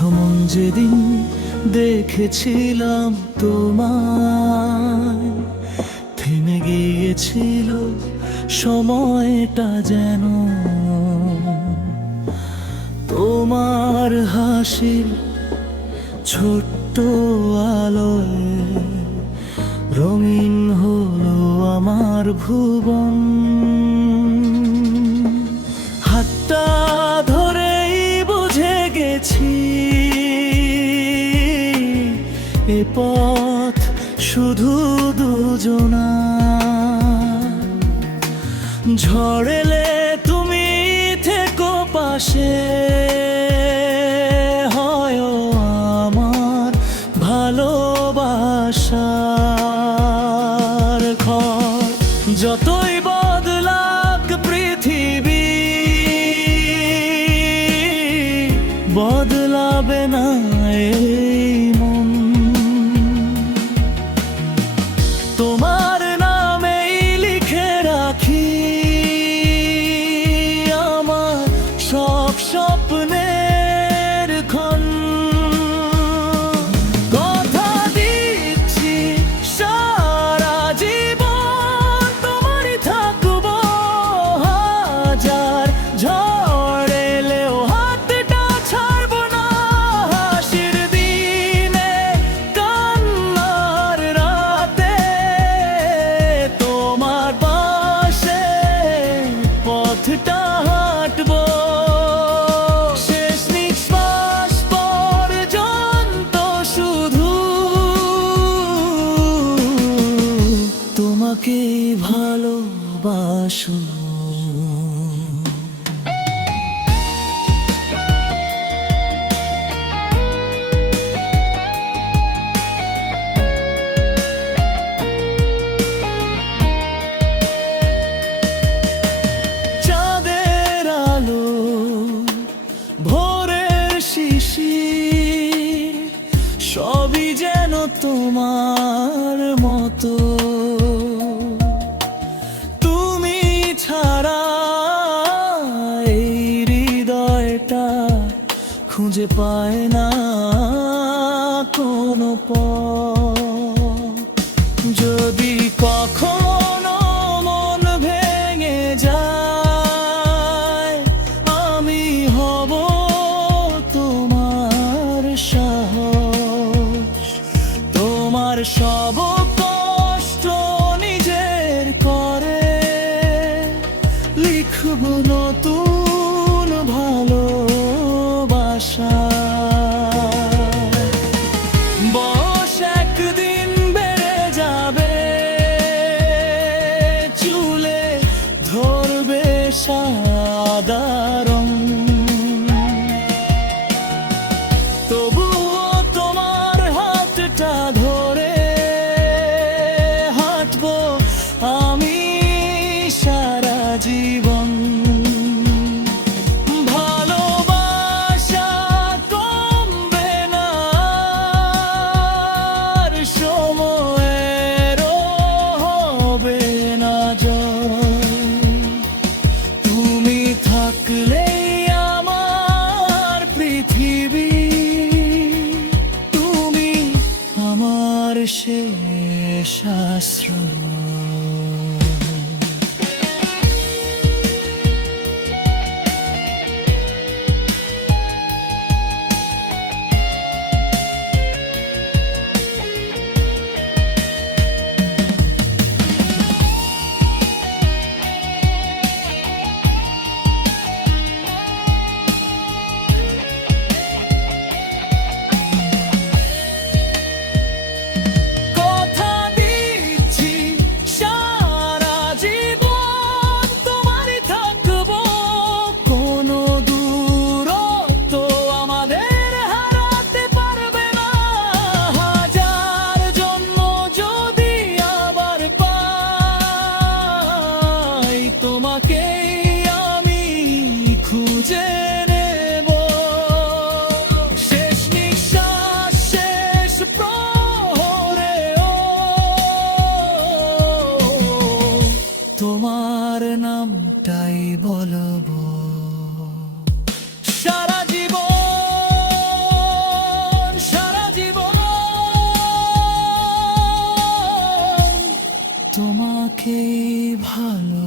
প্রথম যেদিন দেখেছিলাম তোমায়, থেমে গিয়েছিল সময়টা যেন। তোমার হাসির ছোট্ট আলোয় রঙিন হলো আমার ভুবন। হাতটা ধরেই বুঝে গেছি এ পথ শুধু দুজনার। ঝড় এলে তুমি থেকো পাশে, হয় আমার ভালোবাসার ঘর। যতই বদলাক পৃথিবী, বদলাবে না এই মন। তোমার নামেই লিখে রাখি আমার সব স্বপ্নের ক্ষণ। কথা দিচ্ছি সারা জীবন তোমারই থাকবো। হাজার ঝড় এলেও হাতটা ছাড়বো না। হাসির দিনে কান্নার রাতে তোমার পাশে পথটা হাঁটবো। শেষ নিঃশ্বাস পর্যন্ত শুধু তোমাকেই ভালোবাসো। চাঁদের আলো, ভোরের শিশির, সবই যেন তোমার মতো। তুমি ছাড়া এই হৃদয়টা খুঁজে পায় না কোনো পথ। যদি কখনো মন ভেঙে যায়, আমি হব তোমার সাহস। তোমার সব কষ্ট নিজের করে লিখব নতুন ভালোবাসা। বয়স একদিন বেড়ে যাবে, চুলে ধরবে সাদা রং। তবুও তোমার হাতটা ধরে হাঁটবো আমি সারা জীবন। ভালোবাসা কমবে না, আর সময়েরও হবে না জয়। তুমি থাকলেই আমার পৃথিবী, তুমি আমার শেষ আশ্রয়। কথা দিচ্ছি সারা জীবন তোমারই থাকবো। কোনো দূরত্ব আমাদের হারাতে পারবে না। হাজার জন্ম যদি আবার পাই, তোমাকেই আমি খুঁজে নেব। শেষ নিঃশ্বাস শেষ প্রহরেও তোমার নামটাই বলবো সারা জীবন। তোমাকেই ভালোবাসবো।